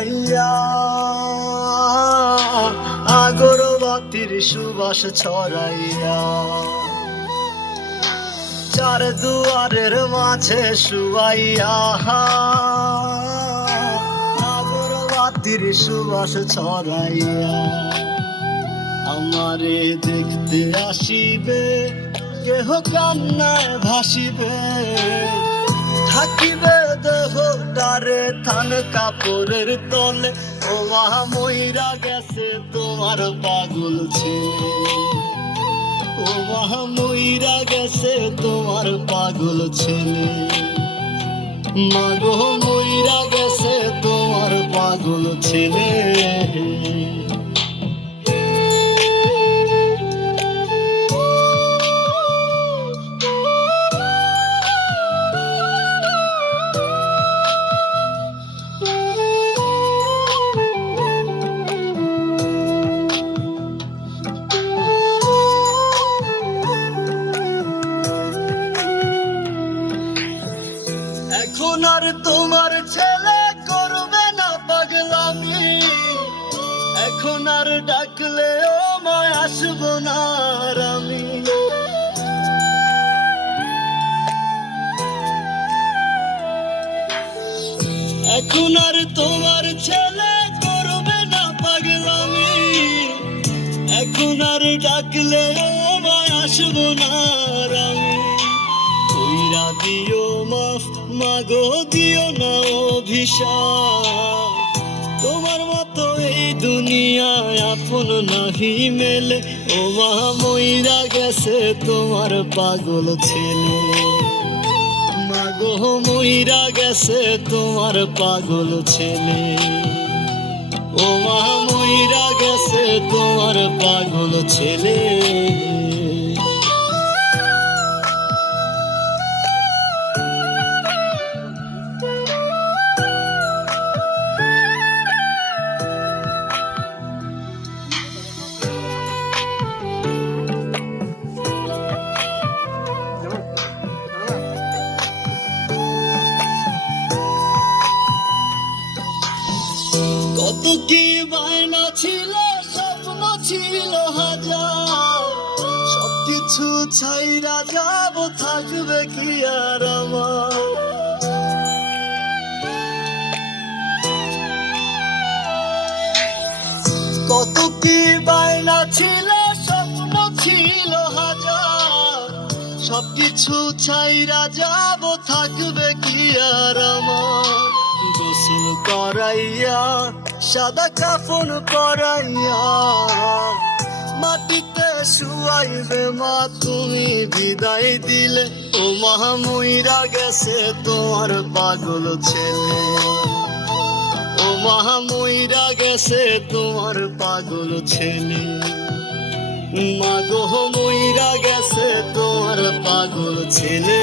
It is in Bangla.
জড়াইয়া আগরবাতির সুবাস ছড়াইয়া চার দুয়ারের মাঝে শুয়াইয়া আগরবাতির সুবাস ছড়াইয়া আমারে দেখতে আসিবে কেহ কান্নায় ভাসিবে থাকিবে দেহটারে থান কাপড়ের তলে ও মা মইরা গেছে তোমার পাগল ছেলে ও মা মইরা গেছে তোমার পাগল ছেলে মাগো মইরা গেছে তোমার পাগল ছেলে এখন আর তোমার ছেলে করবে না পাগলামি এখন আর ডাকলেও মায় আসবো না আর আমি এখন আর তোমার ছেলে করবে না পাগলামি এখন আর ডাকলেও মায় আসবো না আর আমি কইরা দিও মাফ মাগো দিও না অভিশাপ তোমার মতো এই দুনিয়ায় আপন নাহি মেলে ও মা মইরা গেছে তোমার পাগল ছেলে মাগো মইরা গেছে তোমার পাগল ছেলে ও মা মইরা গেছে তোমার পাগল ছেলে কত কি বায়না ছিল স্বপ্ন ছিল হাজার সবকিছু ছাইরা যাব থাকবে কি আর আমার কত কি বায়না ছিল স্বপ্ন ছিল হাজার সবকিছু ছাইরা যাব থাকবে কি আর আমার গোসল করাইয়া সাদা কাফন পরাইয়া মাটিতে শুয়াইবে মা তুমি বিদায় দিলে ও মা মইরা গেছে তোমার পাগল ছেলে ও মা মইরা গেছে তোমার পাগল ছেলে মাগো মইরা গেছে তোমার পাগল ছেলে